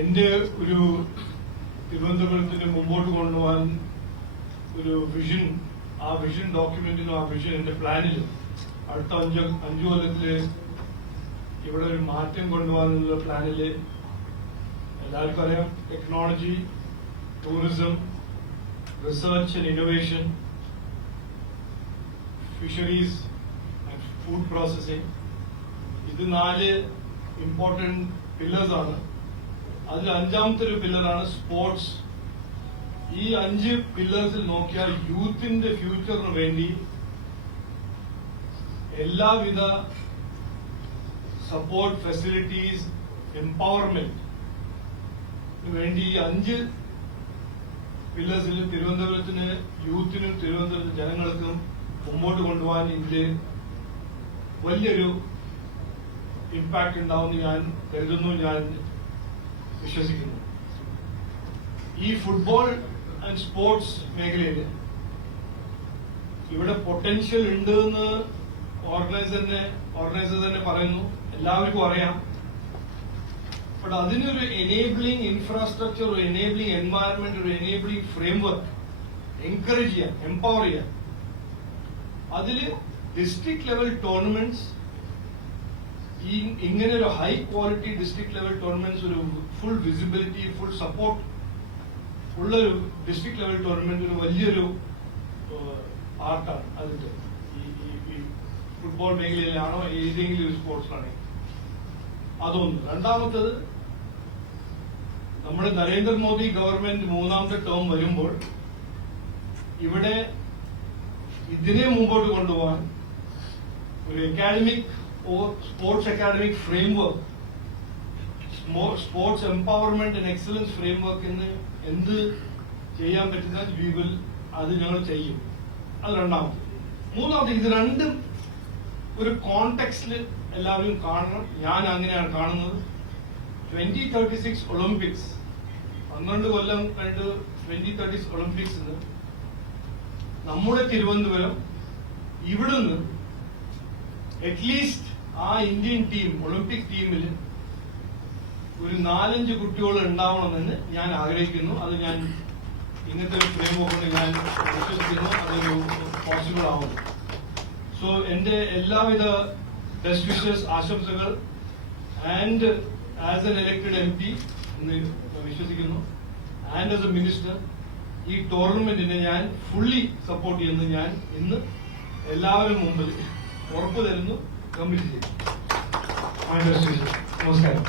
എന്റെ ഒരു തിരുവനന്തപുരത്തിന് മുമ്പോട്ട് കൊണ്ടുപോകാൻ ഒരു വിഷൻ, ആ വിഷൻ ഡോക്യുമെന്റിലും ആ വിഷൻ എന്റെ പ്ലാനിലും അടുത്ത അഞ്ചു കൊല്ലത്തില് ഇവിടെ ഒരു മാറ്റം കൊണ്ടുപോകാനുള്ള പ്ലാനില് എല്ലാവർക്കും അറിയാം, technology, tourism, research and innovation, fisheries and food processing, ഇത് 4 ഇമ്പോർട്ടന്റ് പില്ലേഴ്സ് ആണ്. അതിൽ 5ാമത്തെ ഒരു പില്ലറാണ് സ്പോർട്സ്. ഈ 5 പില്ലേഴ്സിൽ നോക്കിയാൽ യൂത്തിന്റെ ഫ്യൂച്ചറിന് വേണ്ടി എല്ലാവിധ സപ്പോർട്ട് ഫെസിലിറ്റീസ്, എംപവർമെന്റ് വേണ്ടി ഈ 5 പില്ലേഴ്സിൽ തിരുവനന്തപുരത്തിന് യൂത്തിനും തിരുവനന്തപുരത്ത് ജനങ്ങൾക്കും മുമ്പോട്ട് കൊണ്ടുപോകാൻ ഇതില് വലിയൊരു ഇമ്പാക്ട് ഉണ്ടാവുമെന്ന് ഞാൻ കരുതുന്നു, ഞാൻ വിശ്വസിക്കുന്നു. ഈ ഫുട്ബോൾ ആൻഡ് സ്പോർട്സ് മേഖലയിൽ ഇവിടെ പൊട്ടൻഷ്യൽ ഉണ്ട് എന്ന് ഓർഗനൈസർ തന്നെ പറയുന്നു, എല്ലാവർക്കും അറിയാം. ബട്ട് അതിനൊരു എനേബിളിംഗ് ഇൻഫ്രാസ്ട്രക്ചർ, ഒരു എനേബിളിംഗ് എൻവയറമെന്റ്, ഒരു എനേബിളിംഗ് ഫ്രെയിംവർക്ക് എൻകറേജ് ചെയ്യാൻ, എംപവർ ചെയ്യാൻ, അതില് ഡിസ്ട്രിക്ട് ലെവൽ ടൂർണമെന്റ്സ്, ഇങ്ങനെ ഒരു high quality district level tournaments, ഒരു ഫുൾ വിസിബിലിറ്റി, ഫുൾ സപ്പോർട്ട് ഉള്ളൊരു ഡിസ്ട്രിക്ട് ലെവൽ ടൂർണമെന്റ് ഒരു വലിയൊരു ആർട്ടാണ്. അതിന്റെ ഈ ഫുട്ബോൾ മേഖലയിലാണോ ഏതെങ്കിലും ഒരു സ്പോർട്സിലാണെങ്കിൽ അതൊന്ന്. രണ്ടാമത്തത്, നമ്മുടെ നരേന്ദ്രമോദി ഗവൺമെന്റ് 3ാമത്തെ ടേം വരുമ്പോൾ ഇവിടെ ഇതിനെ മുമ്പോട്ട് കൊണ്ടുപോകാൻ ഒരു academic sports academic framework, sports empowerment and excellence ഫ്രെയിംവർക്കിന് എന്ത് ചെയ്യാൻ പറ്റുന്ന അത് ഞങ്ങൾ ചെയ്യും. അത് രണ്ടാമത്. മൂന്നാമത്, ഇത് രണ്ടും ഒരു കോണ്ടെക്സ്റ്റിൽ എല്ലാവരും കാണണം. ഞാൻ അങ്ങനെയാണ് കാണുന്നത്. 2036 ഒളിമ്പിക്സ്, 12 കൊല്ലം കഴിഞ്ഞ് 2036 ഒളിമ്പിക്സിന് നമ്മുടെ തിരുവനന്തപുരം ഇവിടുന്ന് അറ്റ്ലീസ്റ്റ് ആ ഇന്ത്യൻ ടീം, ഒളിമ്പിക് ടീമിൽ ഒരു 4-5 കുട്ടികൾ ഉണ്ടാവണമെന്ന് ഞാൻ ആഗ്രഹിക്കുന്നു. അത് ഞാൻ ഇങ്ങനത്തെ ഒരു ഫ്രെയിംവർക്ക് ഞാൻ വിശ്വസിക്കുന്നു അതൊരു പോസിബിൾ ആവും. സോ എന്റെ എല്ലാവിധ ബെസ്റ്റ് വിഷസ്, ആശംസകൾ. And as an elected MP എന്ന് വിശ്വസിക്കുന്നു, ആൻഡ് ആസ് എ മിനിസ്റ്റർ ഈ ടൂർണമെന്റിനെ ഞാൻ ഫുള്ളി സപ്പോർട്ട് ചെയ്യുന്നു. ഞാൻ ഇന്ന് എല്ലാവരും മുമ്പിൽ ഉറപ്പു തരുന്നു, കമ്മിറ്റ് ചെയ്യും. നമസ്കാരം.